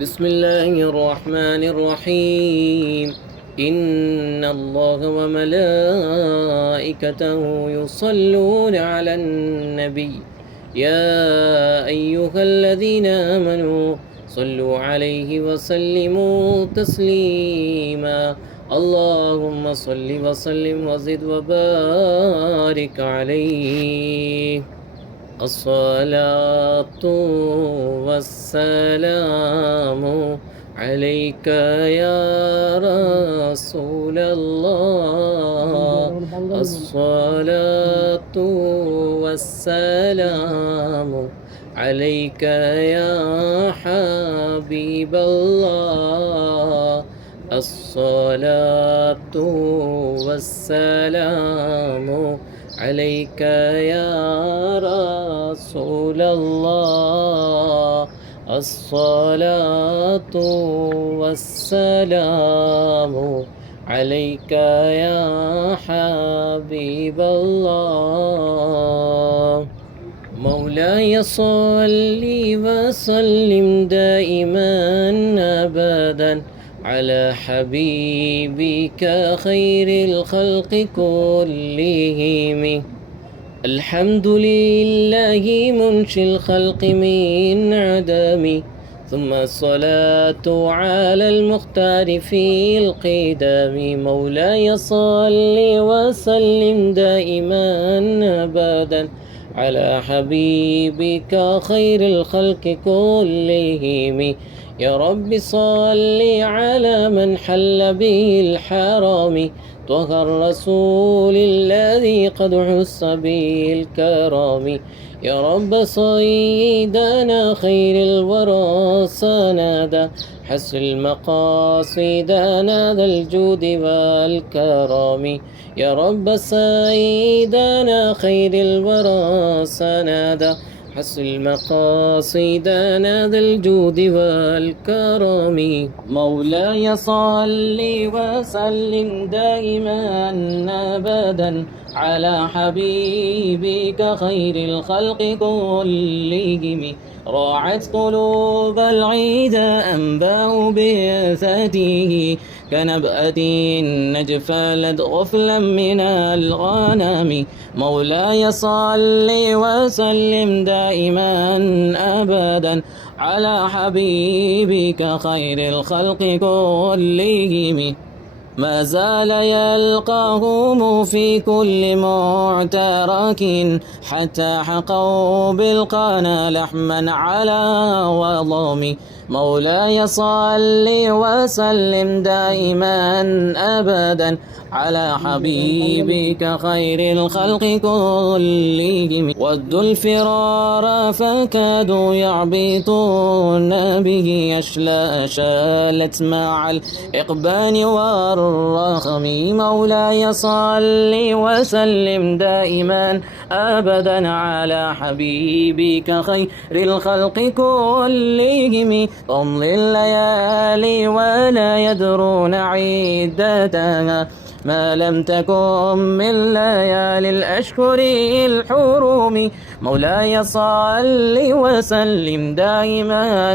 بسم الله الرحمن الرحيم. إن الله وملائكته يصلون على النبي يا أيها الذين آمنوا صلوا عليه وسلموا تسليما. اللهم صل وسلم وزد وبارك عليه. الصلاة والسلام عليك يا رسول الله. الصلاة والسلام عليك يا حبيب الله. الصلاة والسلام عليك يا رسول الله. الصلاة والسلام عليك يا حبيب الله. مولاي صل وسلم دائما أبدا على حبيبك خير الخلق كلهم. الحمد لله منشي الخلق من عدم، ثم الصلاة على المختار في القدم. مولاي صل وسلم دائما أبدا على حبيبك خير الخلق كلهم. يا رب صل على من حل به الحرام، طه الرسول الذي قد حس به الكرام. يا رب صيدنا خير الورى سنادا، حسن المقاصدنا ذا الجود والكرام. يا رب سيدنا خير الورى سنادا، حسن المقاصدنا ذا الجود والكرم. مولاي صل وسلم دائما أبدا على حبيبك خير الخلق كلهم. راعت قلوب العيد أنباء بعثته، كنبأة نجفلت غفلا من الغنم. مولاي صل وسلم دائما أبدا على حبيبك خير الخلق كلهم. ما زال يلقاهم في كل معترك، حتى حقوا بالقنا لحما على وضم. مولاي صل وسلم دائما أبدا على حبيبك خير الخلق كلهم. ودوا الفرار فكادوا يعبطون به، أشلاء شالت مع الإقبال والرخم. مولاي صل وسلم دائما أبدا على حبيبك خير الخلق كلهم. تمضي الليالي ولا يدرون عدتها، ما لم تكن من ليالي الأشهر الحرم. مولاي صل وسلم دائما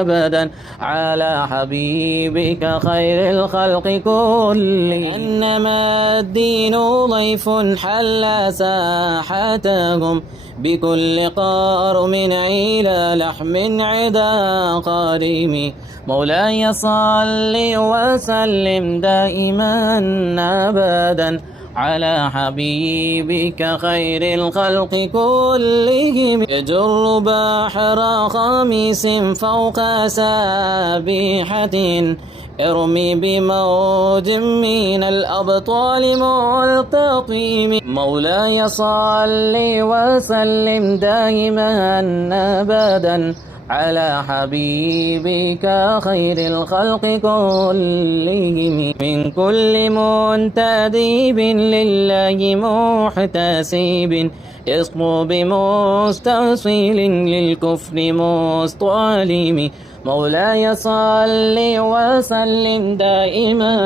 أبدا على حبيبك خير الخلق كلهم. إنما الدين ضيف حل ساحتهم، بكل قارم إلى لحم عدا قارم. مولاي صل وسلم دائما أبدا على حبيبك خير الخلق كلهم. يجر بحر خميس فوق سابحة، ارمي بموج من الأبطال ملتطم. مولاي صل وسلم دائما أبدا على حبيبك خير الخلق كلهم. من كل منتدب لله محتسب، يسقو بمستوصل للكفر مستعلم. مولاي صل وسلم دائما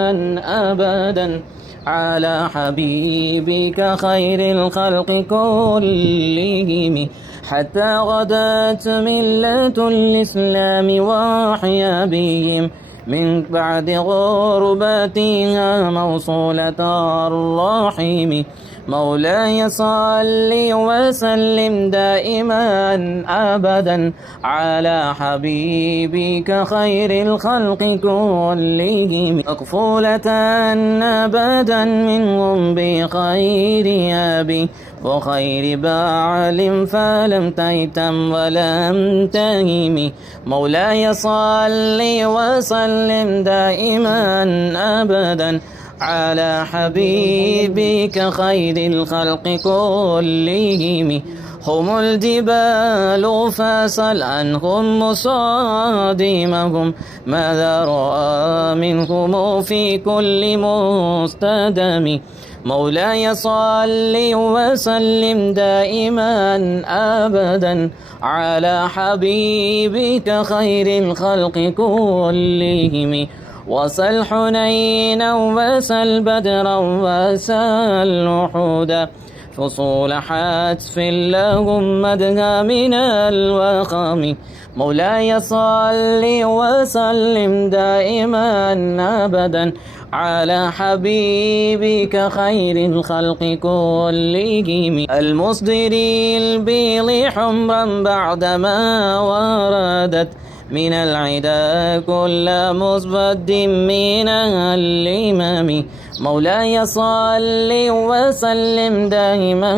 أبدا على حبيبك خير الخلق كلهم. حتى غدت ملة الإسلام وأحيا بهم من بعد غربتها موصولة الرحيم. مولاي صل وسلم دائما أبدا على حبيبك خير الخلق كلهم، مكفولة أبدا منهم بخير أبي وخير بعل فلم تيتم ولم تهم. مولاي صل وسلم دائما أبدا على حبيبك خير الخلق كلهم. هم الجبال فسل عنهم مصادمهم، ماذا رأى منهم في كل مستدم. مولاي صل وسلم دائما أبدا على حبيبك خير الخلق كلهم. وسل حنينا وسل بدرا وسل وحودا، فصول حتف لهم مدها من الوخم. مولاي صل وسلم دائما أبدا على حبيبك خير الخلق كلهم، المصدر البيض حمرا بعدما وردت من العدا كل مصبد من الإمام. مولاي صل وسلم دائما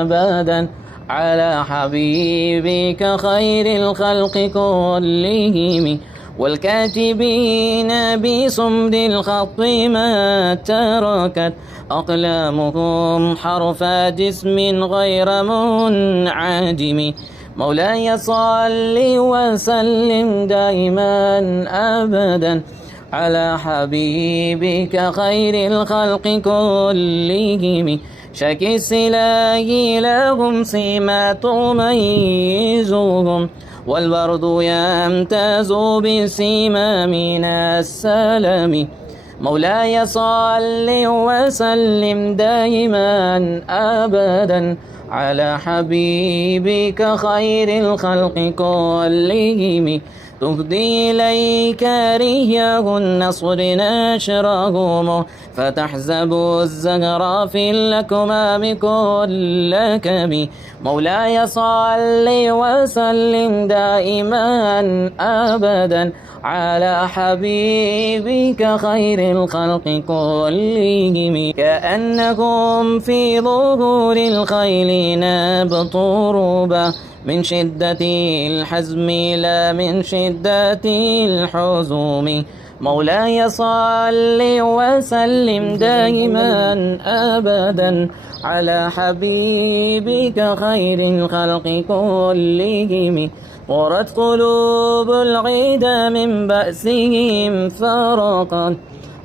أبدا على حبيبك خير الخلق كلهم. والكاتبين بصمد الخط ما تركت أقلامهم حرف جسم غير منعدم. مولاي صل وسلم دائما أبدا على حبيبك خير الخلق كلهم. شكي السلاح لهم سيما تميزهم، والبرد يمتاز بالسيما من السلام. مولاي صل وسلم دائما أبدا على حبيبك خير الخلق كلهم. تهدي إليك رياه النصر نشرهم، فتحزب الزهر في الأكمام كل كم. مولاي صل وسلم دائما أبدا على حبيبك خير الخلق كلهم. كأنهم في ظهور الخيل نبط ربا، من شدة الحزم لا من شدة الحزوم. مولاي صل وسلم دائما أبدا على حبيبك خير الخلق كلهم. طرت قلوب العدا من بأسهم فرقا،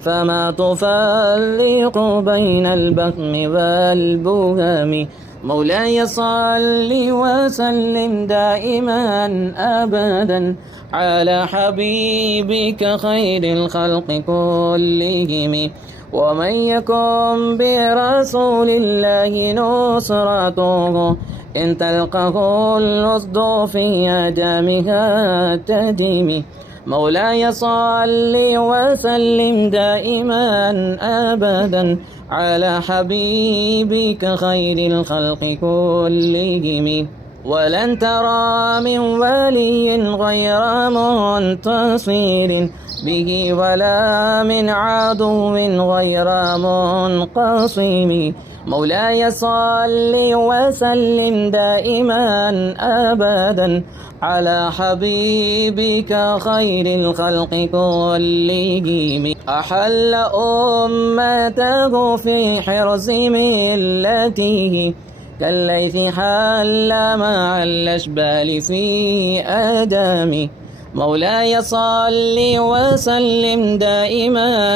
فما تفرق بين البهم والبهم. مولاي صل وسلم دائما أبدا على حبيبك خير الخلق كلهم. ومن يكن برسول الله نصرته، إن تلقه اللصد في أدامها تدم. مولاي صل وسلم دائما أبدا على حبيبك خير الخلق كلهم. ولن ترى من ولي غير منتصر به، ولا من عدو غير منقصم. مولاي صل وسلم دائما أبدا على حبيبك خير الخلق كلهم. أحل أمته في حرز ملته، كالليث حل مع الأشبال في آدم. مولاي صل وسلم دائما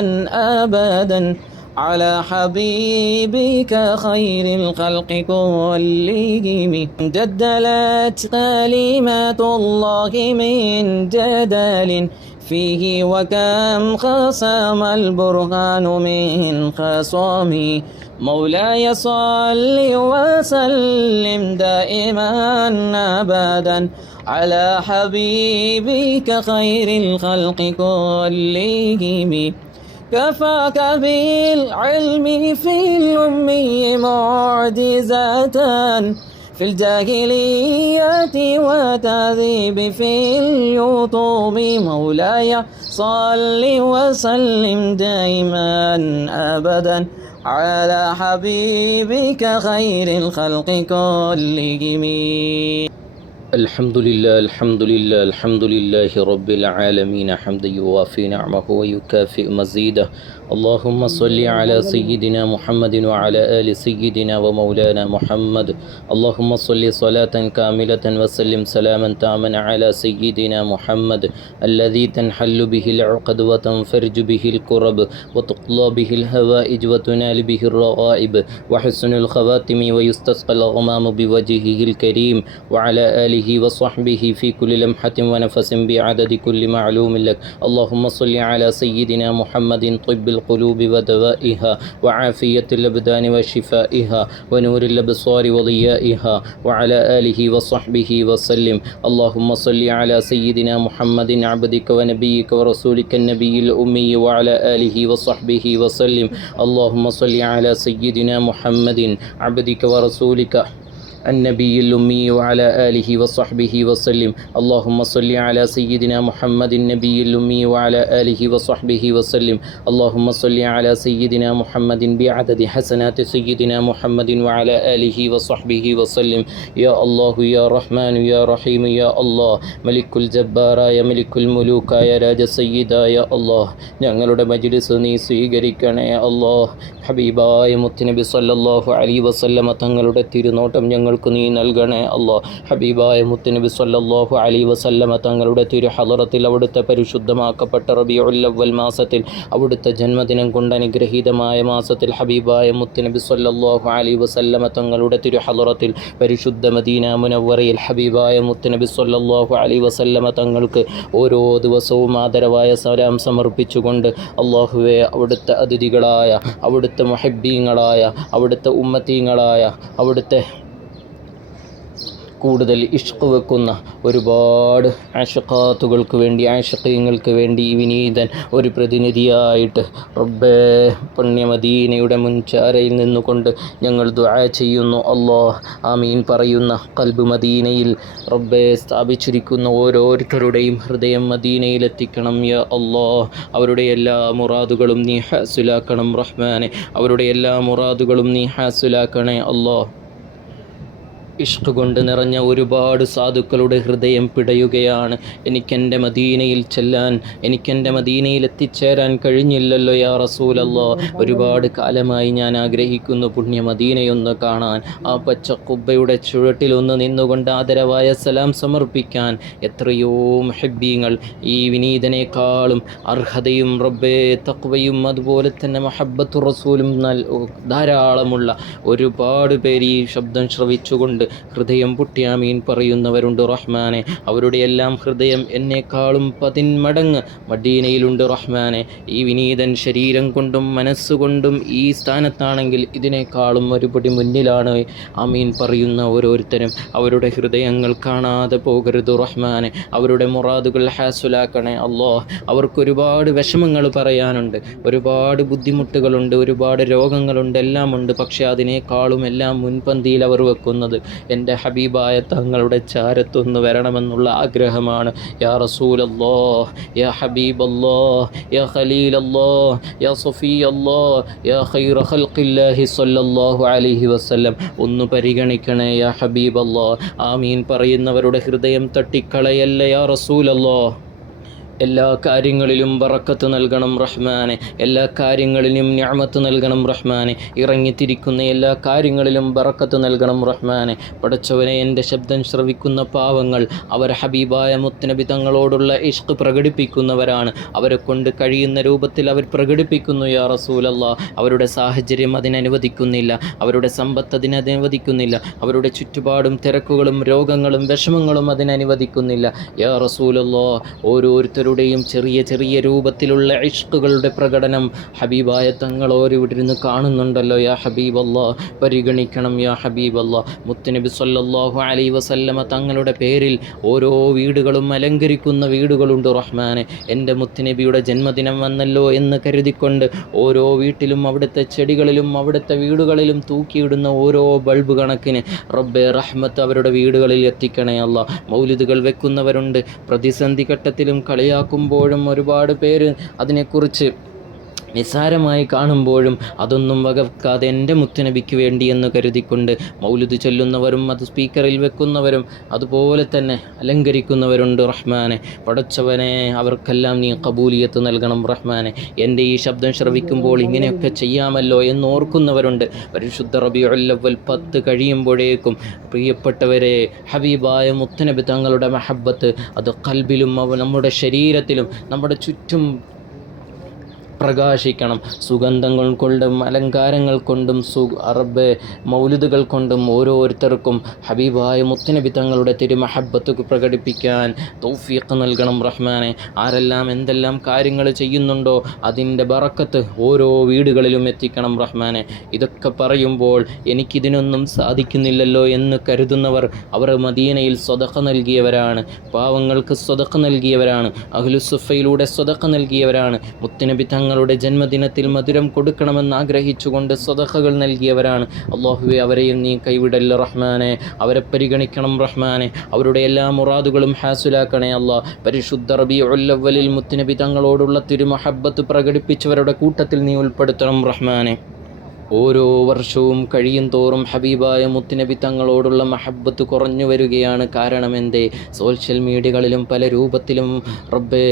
أبدا على حبيبك خير الخلق كلهم. جدلت كلمات الله من جدال فيه، وكم خصم البرهان من خصام. مولاي صل وسلم دائما أبدا على حبيبك خير الخلق كلهم كفاك بالعلم في الأمي معجزة في الجاهلية وتذيب في اليوتوب مولاي صل وسلم دائما أبدا على حبيبك خير الخلق كلهم. الحمد لله الحمد لله الحمد لله رب العالمين حمدا يوافي نعمه ويكافئ مزيده. اللهم صل على سيدنا محمد وعلى آل سيدنا ومولانا محمد. اللهم صل صلاة كاملة وسلم سلاما تاما على سيدنا محمد الذي تنحل به العقد وتنفرج به الكرب وتقضى به الهوائج وتنال به الرغائب وحسن الخواتم ويستسقى الغمام بوجهه الكريم وعلى آله وصحبه في كل لمحة ونفس بعدد كل معلوم لك. اللهم صل على سيدنا محمد طب القلوب ودوائها وعافية الأبدان وشفائها ونور الأبصار وضيائها وعلى آله وصحبه وسلم. اللهم صل على سيدنا محمد عبدك ونبيك ورسولك النبي الأمي وعلى آله وصحبه وسلم. اللهم صل على سيدنا محمد عبدك ورسولك النبي الأمي وعلى آله وصحبه وسلم. اللهم صل على سيدنا محمد النبي الأمي وعلى آله وصحبه وسلم. اللهم صل على سيدنا محمد بعدد حسنات سيدنا محمد وعلى آله وصحبه وسلم. يا الله يا رحمن يا رحيم يا الله ملك الجبار يا ملك الملوك يا രാജ സയ്യിദ യാ അല്ലാഹ് ഞങ്ങളുടെ മജ്ലിസ് നീ സ്വീകരിക്കണേ അല്ലാഹ്. ഹബീബായ മുത്തുനബി സല്ലല്ലാഹു അലൈഹി വസല്ലമ തങ്ങളുടെ തിരുനോട്ടം ഞങ്ങൾക്ക് നീ നൽകണേ അല്ലാഹ്. ഹബീബായ മുത്തുനബി സല്ലല്ലാഹു അലൈഹി വസല്ലമ തങ്ങളുടെ തിരു ഹളറത്തിൽ അവിടുത്തെ പരിശുദ്ധമാക്കപ്പെട്ട റബീഉൽ അവ്വൽ മാസത്തിൽ അവിടുത്തെ ജന്മദിനം കൊണ്ട് അനുഗ്രഹീതമായ മാസത്തിൽ ഹബീബായ മുത്തുനബി സല്ലല്ലാഹു അലൈഹി വസല്ലമ തങ്ങളുടെ തിരു ഹളറത്തിൽ പരിശുദ്ധ മദീന മുനവ്വറയിൽ ഹബീബായ മുത്തുനബി സല്ലല്ലാഹു അലൈഹി വസല്ലമ തങ്ങൾക്ക് ഓരോ ദിവസവും ആദരവായ സലാം സമർപ്പിച്ചുകൊണ്ട് അല്ലാഹുവേ അവിടുത്തെ അതിഥികളായ അവിടുത്തെ മുഹബ്ബീങ്ങളായ അവിടുത്തെ ഉമ്മത്തീങ്ങളായ അവിടുത്തെ കൂടുതൽ ഇഷ്ക് വെക്കുന്ന ഒരുപാട് ആഷിഖാത്തുകൾക്ക് വേണ്ടി ആഷിഖീങ്ങൾക്ക് വേണ്ടി വിനീതൻ ഒരു പ്രതിനിധിയായിട്ട് റബ്ബേ പുണ്യമദീനയുടെ മുൻചാരയിൽ നിന്നുകൊണ്ട് ഞങ്ങൾ ദുആ ചെയ്യുന്നു. അല്ലാഹ് ആമീൻ പറയുന്ന ഖൽബ് മദീനയിൽ റബ്ബേ സ്ഥാപിച്ചിരിക്കുന്ന ഓരോരുത്തരുടെയും ഹൃദയം മദീനയിലെത്തിക്കണം യാ അല്ലാഹ്. അവരുടെ എല്ലാ മുറാദുകളും നീ ഹാസിലാക്കണം റഹ്മാനെ. അവരുടെ എല്ലാ മുറാദുകളും നീ ഹാസിലാക്കണേ അല്ലാഹ്. ഇഷ്ക് കൊണ്ട് നിറഞ്ഞ ഒരുപാട് സാധുക്കളുടെ ഹൃദയം പിടയുകയാണ്. എനിക്കെൻ്റെ മദീനയിൽ ചെല്ലാൻ, എനിക്കെൻ്റെ മദീനയിൽ എത്തിച്ചേരാൻ കഴിഞ്ഞില്ലല്ലോ യാ റസൂലല്ലാഹ്. ഒരുപാട് കാലമായി ഞാൻ ആഗ്രഹിക്കുന്നു പുണ്യ മദീനയൊന്ന് കാണാൻ, ആ പച്ച കുബ്ബയുടെ ചുവട്ടിലൊന്ന് നിന്നുകൊണ്ട് ആദരവായ സലാം സമർപ്പിക്കാൻ. എത്രയോ മുഹബ്ബീങ്ങൾ ഈ വിനീതനേക്കാളും അർഹതയും റബ്ബേ തഖ്വയും അതുപോലെ തന്നെ മഹബ്ബത്തു റസൂലും ധാരാളമുള്ള ഒരുപാട് പേര് ഈ ശബ്ദം ശ്രവിച്ചുകൊണ്ട് ഹൃദയം പൊട്ടി ആമീൻ പറയുന്നവരുണ്ട് റഹ്മാനെ. അവരുടെ എല്ലാം ഹൃദയം എന്നേക്കാളും 10 മടങ്ങ് മദീനയിലുണ്ട് റഹ്മാനെ. ഈ വിനീതൻ ശരീരം കൊണ്ടും മനസ്സുകൊണ്ടും ഈ സ്ഥാനത്താണെങ്കിൽ ഇതിനേക്കാളും ഒരുപടി മുന്നിലാണ് ആമീൻ പറയുന്ന ഓരോരുത്തരും. അവരുടെ ഹൃദയങ്ങൾ കാണാതെ പോകരുത് റഹ്മാനെ. അവരുടെ മുറാദുകൾ ഹാസുലാക്കണേ അല്ലാഹ്. അവർക്ക് ഒരുപാട് വിഷമങ്ങൾ പറയാനുണ്ട്, ഒരുപാട് ബുദ്ധിമുട്ടുകളുണ്ട്, ഒരുപാട് രോഗങ്ങളുണ്ട്, എല്ലാം ഉണ്ട്. പക്ഷേ അതിനേക്കാളും എല്ലാം മുൻപന്തിയിൽ അവർ വെക്കുന്നത് എൻ്റെ ഹബീബായ തങ്ങളുടെ ചാരത്തൊന്ന് വരണമെന്നുള്ള ആഗ്രഹമാണ്. യാ റസൂലല്ലാഹ്, യാ ഹബീബല്ലാഹ്, യാ ഖലീലല്ലാഹ്, യാ സഫിയല്ലാഹ്, യാ ഖൈറ ഖൽഖില്ലാഹി സ്വല്ലല്ലാഹു അലൈഹി വസല്ലം, ഒന്ന് പരിഗണിക്കണേ യാ ഹബീബല്ലാഹ്. ആമീൻ പറയുന്നവരുടെ ഹൃദയം തട്ടിക്കളയല്ല യാ റസൂലല്ലാഹ്. എല്ലാ കാര്യങ്ങളിലും ബറക്കത്ത് നൽകണം റഹ്മാനെ. എല്ലാ കാര്യങ്ങളിലും നിഅമത്ത് നൽകണം റഹ്മാനെ. ഇറങ്ങിത്തിരിക്കുന്ന എല്ലാ കാര്യങ്ങളിലും ബറക്കത്ത് നൽകണം റഹ്മാനെ. പടച്ചവനെ, എൻ്റെ ശബ്ദം ശ്രവിക്കുന്ന പാവങ്ങൾ അവർ ഹബീബായ മുത്തുനബി തങ്ങളോടുള്ള ഇഷ്ക് പ്രകടിപ്പിക്കുന്നവരാണ്. അവരെ കൊണ്ട് കഴിയുന്ന രൂപത്തിൽ അവർ പ്രകടിപ്പിക്കുന്നു യാ റസൂലല്ലാഹ്. അവരുടെ സാഹചര്യം അതിനനുവദിക്കുന്നില്ല, അവരുടെ സമ്പത്ത് അതിനനുവദിക്കുന്നില്ല, അവരുടെ ചുറ്റുപാടും തിരക്കുകളും രോഗങ്ങളും വിഷമങ്ങളും അതിനനുവദിക്കുന്നില്ല യാ റസൂലല്ലാഹ്. ഓരോരുത്തരും പലരുടെയും ചെറിയ ചെറിയ രൂപത്തിലുള്ള ഇഷ്കുകളുടെ പ്രകടനം ഹബീബായ തങ്ങളോരിവിടിരുന്ന് കാണുന്നുണ്ടല്ലോ. യാ ഹബീബല്ലാ, പരിഗണിക്കണം യാ ഹബീബല്ലാ. മുത്തുനബി സല്ലല്ലാഹു അലൈഹി വസല്ലമ തങ്ങളുടെ പേരിൽ ഓരോ വീടുകളും അലങ്കരിക്കുന്ന വീടുകളുണ്ട് റഹ്മാനെ. എൻ്റെ മുത്തുനബിയുടെ ജന്മദിനം വന്നല്ലോ എന്ന് കരുതിക്കൊണ്ട് ഓരോ വീട്ടിലും അവിടുത്തെ ചെടികളിലും അവിടുത്തെ വീടുകളിലും തൂക്കിയിടുന്ന ഓരോ ബൾബ് കണക്കിന് റബ്ബേ റഹ്മത്ത് അവരുടെ വീടുകളിൽ എത്തിക്കണേ അല്ലാ. മൗലിദുകൾ വെക്കുന്നവരുണ്ട്. പ്രതിസന്ധി ഘട്ടത്തിലും കളിയാക്കുമ്പോഴും ഒരുപാട് പേര് അതിനെക്കുറിച്ച് നിസ്സാരമായി കാണുമ്പോഴും അതൊന്നും വകവെക്കാതെ എൻ്റെ മുത്തുനബിക്ക് വേണ്ടി എന്ന് കരുതിക്കൊണ്ട് മൗലിദ് ചൊല്ലുന്നവരും അത് സ്പീക്കറിൽ വെക്കുന്നവരും അതുപോലെ തന്നെ അലങ്കരിക്കുന്നവരുണ്ട് റഹ്മാനെ. പടച്ചവനെ, അവർക്കെല്ലാം നീ കബൂലിയത്ത് നൽകണം റഹ്മാനെ. എൻ്റെ ഈ ശബ്ദം ശ്രവിക്കുമ്പോൾ ഇങ്ങനെയൊക്കെ ചെയ്യാമല്ലോ എന്നോർക്കുന്നവരുണ്ട്. പരിശുദ്ധ റബീഉൽ അവ്വൽ 10 കഴിയുമ്പോഴേക്കും പ്രിയപ്പെട്ടവരെ, ഹബീബായ മുത്തുനബി തങ്ങളുടെ മഹബ്ബത്ത് അത് ഖൽബിലും നമ്മുടെ ശരീരത്തിലും നമ്മുടെ ചുറ്റും പ്രകാശിക്കണം. സുഗന്ധങ്ങൾ കൊണ്ടും അലങ്കാരങ്ങൾ കൊണ്ടും അറബ് മൗലിദുകൾ കൊണ്ടും ഓരോരുത്തർക്കും ഹബീബായ മുത്തുനബി തങ്ങളുടെ തിരുമഹബ്ബത്ത് പ്രകടിപ്പിക്കാൻ തൗഫീഖ് നൽകണം റഹ്മാനെ. ആരെല്ലാം എന്തെല്ലാം കാര്യങ്ങൾ ചെയ്യുന്നുണ്ടോ അതിൻ്റെ ബറക്കത്ത് ഓരോ വീടുകളിലും എത്തിക്കണം റഹ്മാനെ. ഇതൊക്കെ പറയുമ്പോൾ എനിക്കിതിനൊന്നും സാധിക്കുന്നില്ലല്ലോ എന്ന് കരുതുന്നവർ അവർ മദീനയിൽ സ്വതഖ നൽകിയവരാണ്, പാവങ്ങൾക്ക് സ്വതഖ നൽകിയവരാണ്, അഹ്ലുസുഫയിലൂടെ സ്വതഖ നൽകിയവരാണ്, മുത്തുനബി തങ്ങളുടെ ജന്മദിനത്തിൽ മധുരം കൊടുക്കണമെന്ന് ആഗ്രഹിച്ചുകൊണ്ട് സ്വതഖകൾ നൽകിയവരാണ്. അല്ലാഹുവേ, അവരെയും നീ കൈവിടല്ല റഹ്മാനെ. അവരെ പരിഗണിക്കണം റഹ്മാനെ. അവരുടെ എല്ലാ മുറാദുകളും ഹാസുലാക്കണേ അല്ലാ. പരിശുദ്ധ റബീഉൽ അവ്വലിൽ മുത്തുനബി തങ്ങളോടുള്ള തിരുമഹബ്ബത്ത് പ്രകടിപ്പിച്ചവരുടെ കൂട്ടത്തിൽ നീ ഉൾപ്പെടുത്തണം റഹ്മാനെ. ഓരോ വർഷവും കഴിയും തോറും ഹബീബായ മുത്തുനബി തങ്ങളോടുള്ള മഹബ്ബത്ത് കുറഞ്ഞു വരികയാണ്. കാരണമെന്തേ? സോഷ്യൽ മീഡിയകളിലും പല രൂപത്തിലും റബ്ബേ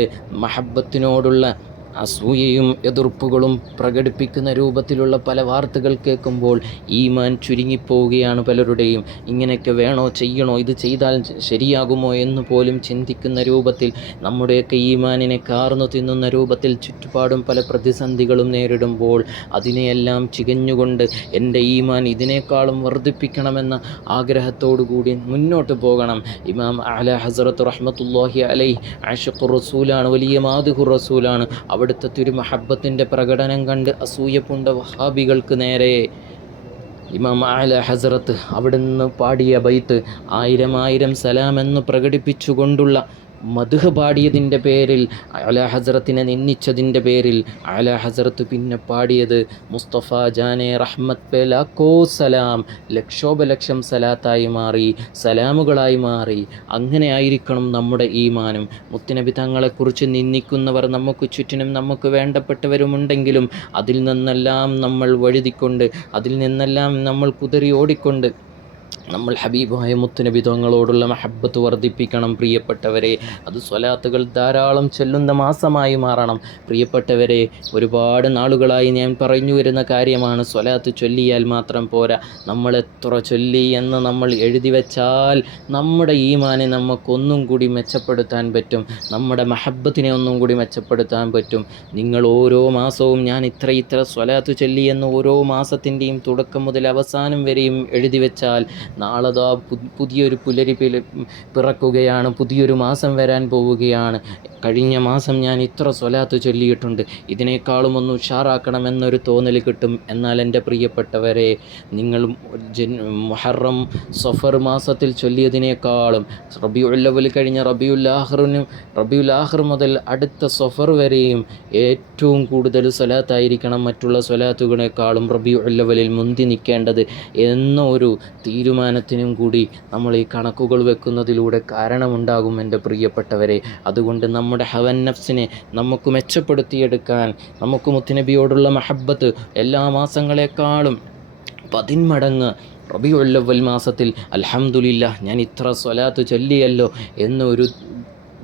മഹബ്ബത്തിനോടുള്ള അസൂയയും എതിർപ്പുകളും പ്രകടിപ്പിക്കുന്ന രൂപത്തിലുള്ള പല വാർത്തകൾ കേൾക്കുമ്പോൾ ഈമാൻ ചുരുങ്ങിപ്പോവുകയാണ് പലരുടെയും. ഇങ്ങനെയൊക്കെ വേണോ, ചെയ്യണോ, ഇത് ചെയ്താൽ ശരിയാകുമോ എന്ന് പോലും ചിന്തിക്കുന്ന രൂപത്തിൽ നമ്മുടെയൊക്കെ ഈമാനിനെ കാർന്നു തിന്നുന്ന രൂപത്തിൽ ചുറ്റുപാടും പല പ്രതിസന്ധികളും നേരിടുമ്പോൾ അതിനെയെല്ലാം ചികഞ്ഞുകൊണ്ട് എൻ്റെ ഈമാൻ ഇതിനേക്കാളും വർദ്ധിപ്പിക്കണമെന്ന ആഗ്രഹത്തോടു കൂടി മുന്നോട്ട് പോകണം. ഇമാം അല ഹസ്രത്ത് റഹ്മത്തുള്ളാഹി അലൈഹി ആഷിഖുർ റസൂലാണ്, വലിയ മാദിഹുർ റസൂലാണ്. അവിടുത്തെ തിരുമഹബ്ബത്തിൻ്റെ പ്രകടനം കണ്ട് അസൂയപൂണ്ട വഹാബികൾക്ക് നേരെ ഇമാം അല ഹസ്രത്ത് അവിടുന്ന് പാടിയ ബൈത്ത് 1000 സലാം എന്ന് പ്രകടിപ്പിച്ചുകൊണ്ടുള്ള മദ്ഹ് പാടിയതിൻ്റെ പേരിൽ, അല ഹസ്രത്തിനെ നിന്ദിച്ചതിൻ്റെ പേരിൽ അല ഹസ്രത്ത് പിന്നെ പാടിയത് മുസ്തഫ ജാനെ റഹ്മത്ത് പേ ലാഖോ സലാം, ലക്ഷോപലക്ഷം സലാത്തായി മാറി, സലാമുകളായി മാറി. അങ്ങനെ ആയിരിക്കണം നമ്മുടെ ഈമാനും. മുത്തുനബി തങ്ങളെക്കുറിച്ച് നിന്ദിക്കുന്നവർ നമുക്ക് ചുറ്റിനും നമുക്ക് വേണ്ടപ്പെട്ടവരുമുണ്ടെങ്കിലും അതിൽ നിന്നെല്ലാം നമ്മൾ വഴുതിക്കൊണ്ട്, അതിൽ നിന്നെല്ലാം നമ്മൾ കുതറി ഓടിക്കൊണ്ട് നമ്മൾ ഹബീബായ മുത്തുനബി തങ്ങളോടുള്ള മഹബ്ബത്ത് വർദ്ധിപ്പിക്കണം പ്രിയപ്പെട്ടവരെ. അത് സ്വലാത്തുകൾ ധാരാളം ചൊല്ലുന്ന മാസമായി മാറണം പ്രിയപ്പെട്ടവരെ. ഒരുപാട് നാളുകളായി ഞാൻ പറഞ്ഞു വരുന്ന കാര്യമാണ്, സ്വലാത്ത് ചൊല്ലിയാൽ മാത്രം പോരാ. നമ്മൾ എത്ര ചൊല്ലി എന്ന് നമ്മൾ എഴുതി വെച്ചാൽ നമ്മുടെ ഈമാനെ നമുക്കൊന്നും കൂടി മെച്ചപ്പെടുത്താൻ പറ്റും, നമ്മുടെ മഹബ്ബത്തിനെ ഒന്നും കൂടി മെച്ചപ്പെടുത്താൻ പറ്റും. നിങ്ങൾ ഓരോ മാസവും ഞാൻ ഇത്ര സ്വലാത്ത് ചൊല്ലി എന്ന് ഓരോ മാസത്തിൻ്റെയും തുടക്കം മുതൽ അവസാനം വരെയും എഴുതി വെച്ചാൽ നാളെതാ പുതിയൊരു പുലരി പിറക്കുകയാണ്, പുതിയൊരു മാസം വരാൻ പോവുകയാണ്. കഴിഞ്ഞ മാസം ഞാൻ ഇത്ര സ്വലാത്ത് ചൊല്ലിയിട്ടുണ്ട്, ഇതിനേക്കാളും ഒന്ന് ഉഷാറാക്കണമെന്നൊരു തോന്നൽ കിട്ടും. എന്നാൽ എൻ്റെ പ്രിയപ്പെട്ടവരെ, നിങ്ങൾ മുഹറം സഫർ മാസത്തിൽ ചൊല്ലിയതിനേക്കാളും റബീഉൽ അവ്വൽ കഴിഞ്ഞ റബീഉൽ ആഖിർ മുതൽ അടുത്ത സഫർ വരെയും ഏറ്റവും കൂടുതൽ സ്വലാത്തായിരിക്കണം മറ്റുള്ള സ്വലാത്തുകളെക്കാളും റബീഉൽ അവ്വലിൽ മുന്തി നിൽക്കേണ്ടത് എന്ന ഒരു തീരുമാനത്തിനും കൂടി നമ്മൾ ഈ കണക്കുകൾ വെക്കുന്നതിലൂടെ കാരണമുണ്ടാകും എൻ്റെ പ്രിയപ്പെട്ടവരെ. അതുകൊണ്ട് നമ്മുടെ ഹവൻ നഫ്സിനെ നമുക്ക് മെച്ചപ്പെടുത്തിയെടുക്കാൻ, നമുക്ക് മുത്തുനബിയോടുള്ള മഹബ്ബത്ത് എല്ലാ മാസങ്ങളെക്കാളും 10 മടങ്ങ് റബീഉൽ അവ്വൽ മാസത്തിൽ അൽഹംദുലില്ലാഹ് ഞാൻ ഇത്ര സ്വലാത്ത് ചൊല്ലിയല്ലോ എന്നൊരു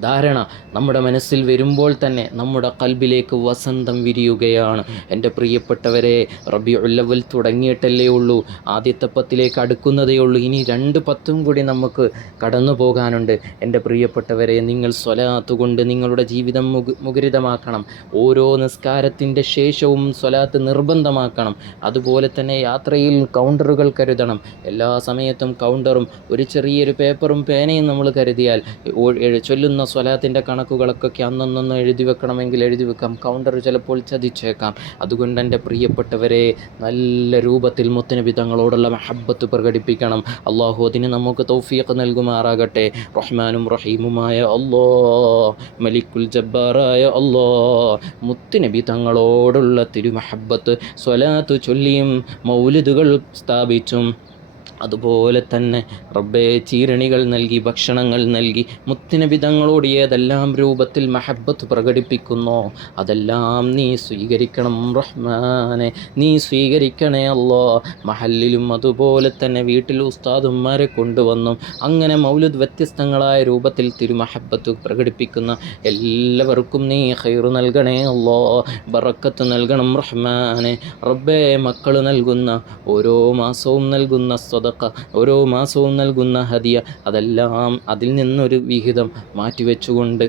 ധാരണ നമ്മുടെ മനസ്സിൽ വരുമ്പോൾ തന്നെ നമ്മുടെ ഖൽബിലേക്ക് വസന്തം വിരിയുകയാണ്. എൻ്റെ പ്രിയപ്പെട്ടവരെ, റബീഉൽ അവ്വൽ തുടങ്ങിയിട്ടല്ലേ ഉള്ളൂ, ആദ്യത്തെ 10ലേക്ക് അടുക്കുന്നതേ ഉള്ളൂ. ഇനി 2 10 കൂടി നമുക്ക് കടന്നു പോകാനുണ്ട്. എൻ്റെ പ്രിയപ്പെട്ടവരെ, നിങ്ങൾ സ്വലാത്ത് കൊണ്ട് നിങ്ങളുടെ ജീവിതം മുഖരിതമാക്കണം. ഓരോ നിസ്കാരത്തിൻ്റെ ശേഷവും സ്വലാത്ത് നിർബന്ധമാക്കണം. അതുപോലെ തന്നെ യാത്രയിൽ കൗണ്ടറുകൾ കരുതണം. എല്ലാ സമയത്തും കൗണ്ടറും ഒരു ചെറിയൊരു പേപ്പറും പേനയും നമ്മൾ കരുതിയാൽ ചൊല്ലുന്ന സ്വലാത്തിൻ്റെ കണക്കുകളൊക്കെ അന്നൊന്നൊന്ന് എഴുതി വെക്കണമെങ്കിൽ എഴുതി വെക്കാം. കൗണ്ടർ ചിലപ്പോൾ ചതിച്ചേക്കാം. അതുകൊണ്ട് എൻ്റെ പ്രിയപ്പെട്ടവരെ, നല്ല രൂപത്തിൽ മുത്തുനബി തങ്ങളോടുള്ള മഹബ്ബത്ത് പ്രകടിപ്പിക്കണം. അള്ളാഹു അതിന് നമുക്ക് തൗഫീഖ് നൽകുമാറാകട്ടെ. റഹ്മാനും റഹീമുമായ അല്ലാ, മലിക്കുൽ ജബ്ബാറായ അല്ലാ, മുത്തുനബി തങ്ങളോടുള്ള തിരുമഹബ്ബത്ത് സ്വലാത്ത് ചൊല്ലിയും മൗലിദുകൾ സ്ഥാപിച്ചും അതുപോലെ തന്നെ റബ്ബേ ചീരണികൾ നൽകി, ഭക്ഷണങ്ങൾ നൽകി, മുത്തുനബി തങ്ങളോട് ഏതെല്ലാം രൂപത്തിൽ മഹബ്ബത്ത് പ്രകടിപ്പിക്കുന്നോ അതെല്ലാം നീ സ്വീകരിക്കണം റഹ്മാനെ, നീ സ്വീകരിക്കണേ അല്ലാ. മഹല്ലിലും അതുപോലെ തന്നെ വീട്ടിൽ ഉസ്താദുമാരെ കൊണ്ടുവന്നും അങ്ങനെ മൗലിദ് വ്യത്യസ്തങ്ങളായ രൂപത്തിൽ തിരുമഹബ്ബത്ത് പ്രകടിപ്പിക്കുന്ന എല്ലാവർക്കും നീ ഖൈറ് നൽകണേ അല്ലാ, ബറക്കത്ത് നൽകണം റഹ്മാനെ. റബ്ബേ മക്കൾ നൽകുന്ന ഓരോ മാസവും നൽകുന്ന ഓരോ മാസവും നൽകുന്ന ഹദിയ, അതെല്ലാം അതിൽ നിന്നൊരു വിഹിതം മാറ്റിവെച്ചുകൊണ്ട്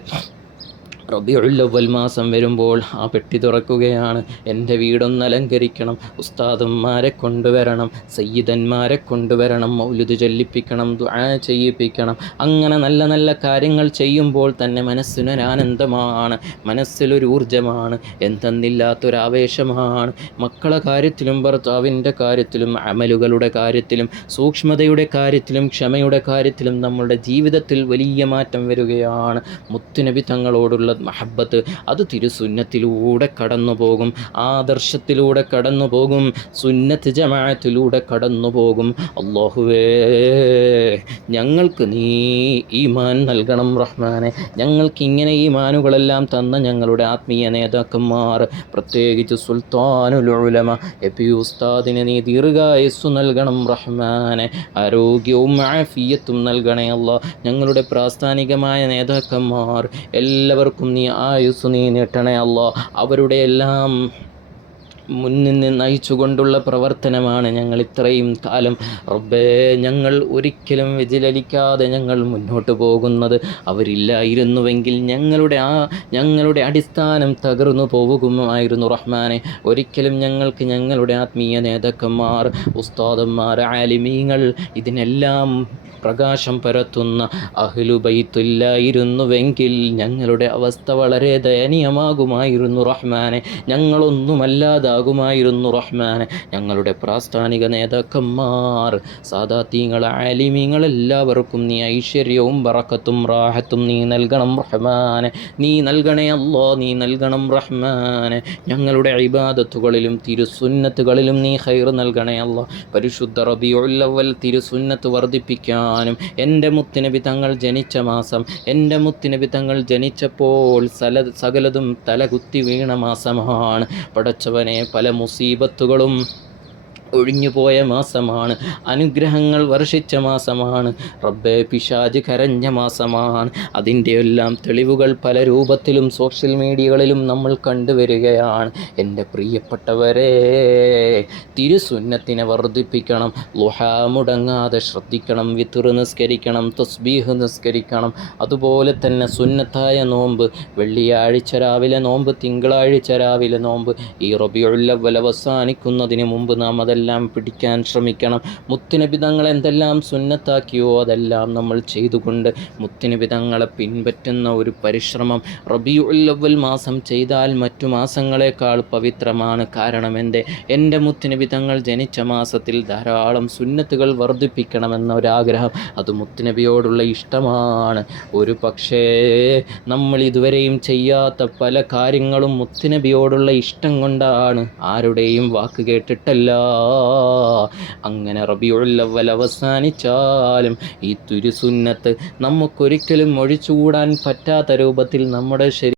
റബീഉൽ അവ്വൽ മാസം വരുമ്പോൾ ആ പെട്ടി തുറക്കുകയാണ്. എൻ്റെ വീടൊന്ന് അലങ്കരിക്കണം, ഉസ്താദന്മാരെ കൊണ്ടുവരണം, സയ്യിദന്മാരെ കൊണ്ടുവരണം, മൗലിദ് ചൊല്ലിപ്പിക്കണം, ദുആ ചെയ്യിപ്പിക്കണം. അങ്ങനെ നല്ല നല്ല കാര്യങ്ങൾ ചെയ്യുമ്പോൾ തന്നെ മനസ്സിനൊരാനന്ദമാണ്, മനസ്സിലൊരു ഊർജ്ജമാണ്, എന്തെന്നില്ലാത്തൊരാവേശമാണ്. മക്കളെ കാര്യത്തിലും ഭർത്താവിൻ്റെ കാര്യത്തിലും അമലുകളുടെ കാര്യത്തിലും സൂക്ഷ്മതയുടെ കാര്യത്തിലും ക്ഷമയുടെ കാര്യത്തിലും നമ്മുടെ ജീവിതത്തിൽ വലിയ മാറ്റം വരികയാണ്. മുത്തുനബി തങ്ങളോടുള്ള മഹബ്ബത്ത് അത് തിരുസുന്നത്തിലൂടെ കടന്നു പോകും, ആദർശത്തിലൂടെ കടന്നു പോകും, സുന്നത്ത് ജമാഅത്തിലൂടെ കടന്നു പോകും. അല്ലാഹുവേ, ഞങ്ങൾക്ക് നീ ഈമാൻ നൽകണം റഹ്മാനെ. ഞങ്ങൾക്ക് ഇങ്ങനെ ഈമാനുകളെല്ലാം തന്ന ഞങ്ങളുടെ ആത്മീയ നേതാക്കന്മാർ, പ്രത്യേകിച്ച് സുൽത്താനുൽ ഉലമ എപി ഉസ്താദിന് നീ ദീർഘായുസ്സു നൽകണം റഹ്മാനെ, ആരോഗ്യവും ആഫിയത്തും നൽകണേ അല്ലാ. ഞങ്ങളുടെ പ്രാസ്ഥാനികമായ നേതാക്കന്മാർ എല്ലാവർക്കും നീ ആയുസ് നീ നീട്ടണേ അല്ലാ. അവരുടെ എല്ലാം മുന്നിൽ നിന്ന് നയിച്ചുകൊണ്ടുള്ള പ്രവർത്തനമാണ് ഞങ്ങൾ ഇത്രയും കാലം റബ്ബേ ഞങ്ങൾ ഒരിക്കലും വ്യതിചലിക്കാതെ ഞങ്ങൾ മുന്നോട്ട് പോകുന്നത്. അവരില്ലായിരുന്നുവെങ്കിൽ ഞങ്ങളുടെ അടിസ്ഥാനം തകർന്നു പോകുമായിരുന്നു റഹ്മാനെ. ഒരിക്കലും ഞങ്ങൾക്ക് ഞങ്ങളുടെ ആത്മീയ നേതാക്കന്മാർ, ഉസ്താദന്മാർ, ആലിമീങ്ങൾ, ഇതിനെല്ലാം പ്രകാശം പരത്തുന്ന അഹ്ലു ബൈത്തില്ലായിരുന്നുവെങ്കിൽ ഞങ്ങളുടെ അവസ്ഥ വളരെ ദയനീയമാകുമായിരുന്നു റഹ്മാനെ. ഞങ്ങളൊന്നുമല്ലാതാകുമായിരുന്നു റഹ്മാനെ. ഞങ്ങളുടെ പ്രാസ്ഥാനിക നേതാക്കന്മാർ, സാദാത്തീങ്ങൾ, ആലിമീങ്ങൾ എല്ലാവർക്കും നീ ഐശ്വര്യവും ബറക്കത്തും റാഹത്തും നീ നൽകണം റഹ്മാനെ. നീ നൽകണേ അല്ലാ, നീ നൽകണം റഹ്മാനെ. ഞങ്ങളുടെ ഇബാദത്തുകളിലും തിരുസുന്നത്തുകളിലും നീ ഖൈർ നൽകണേ അല്ലാ. പരിശുദ്ധ റബീഉൽ അവ്വൽ തിരുസുന്നത്ത് വർദ്ധിപ്പിക്കാൻ, എൻ്റെ മുത്തുനബി തങ്ങൾ ജനിച്ച മാസം, എൻ്റെ മുത്തുനബി തങ്ങൾ ജനിച്ചപ്പോൾ സകലതും തലകുത്തി വീണ മാസമാണ് പടച്ചവനെ. പല മുസീബത്തുകളും ഒഴിഞ്ഞുപോയ മാസമാണ്, അനുഗ്രഹങ്ങൾ വർഷിച്ച മാസമാണ് റബ്ബേ. പിശാച് കരഞ്ഞ മാസമാണ്. അതിൻ്റെ എല്ലാം തെളിവുകൾ പല രൂപത്തിലും സോഷ്യൽ മീഡിയകളിലും നമ്മൾ കണ്ടുവരികയാണ്. എൻ്റെ പ്രിയപ്പെട്ടവരെ, തിരുസുന്നത്തിനെ വർദ്ധിപ്പിക്കണം, ളുഹാ മുടങ്ങാതെ ശ്രദ്ധിക്കണം, വിത്ർ നിസ്കരിക്കണം, തസ്ബീഹ് നിസ്കരിക്കണം. അതുപോലെ തന്നെ സുന്നത്തായ നോമ്പ്, വെള്ളിയാഴ്ച രാവിലെ നോമ്പ്, തിങ്കളാഴ്ച രാവിലെ നോമ്പ്. ഈ റബീഉൽ അവ്വൽ അവസാനിക്കുന്നതിന് മുമ്പ് നാം അതെല്ലാം പിടിക്കാൻ ശ്രമിക്കണം. മുത്തുനബി തങ്ങൾ എന്തെല്ലാം സുന്നത്താക്കിയോ അതെല്ലാം നമ്മൾ ചെയ്തുകൊണ്ട് മുത്തുനബി തങ്ങളെ പിൻപറ്റുന്ന ഒരു പരിശ്രമം റബീഉൽ അവ്വൽ മാസം ചെയ്താൽ മറ്റു മാസങ്ങളെക്കാൾ പവിത്രമാണ്. കാരണം എൻ്റെ മുത്തുനബി തങ്ങൾ ജനിച്ച മാസത്തിൽ ധാരാളം സുന്നത്തുകൾ വർദ്ധിപ്പിക്കണമെന്ന ഒരാഗ്രഹം, അത് മുത്തുനബിയോടുള്ള ഇഷ്ടമാണ്. ഒരു പക്ഷേ നമ്മൾ ഇതുവരെയും ചെയ്യാത്ത പല കാര്യങ്ങളും മുത്തുനബിയോടുള്ള ഇഷ്ടം കൊണ്ടാണ്, ആരുടെയും വാക്ക് കേട്ടിട്ടല്ല. അങ്ങനെ റബീഉൽ അവ്വൽ അവസാനിച്ചാലും ഈ തിരുസുന്നത്ത് നമുക്കൊരിക്കലും ഒഴിച്ചുകൂടാൻ പറ്റാത്ത രൂപത്തിൽ നമ്മുടെ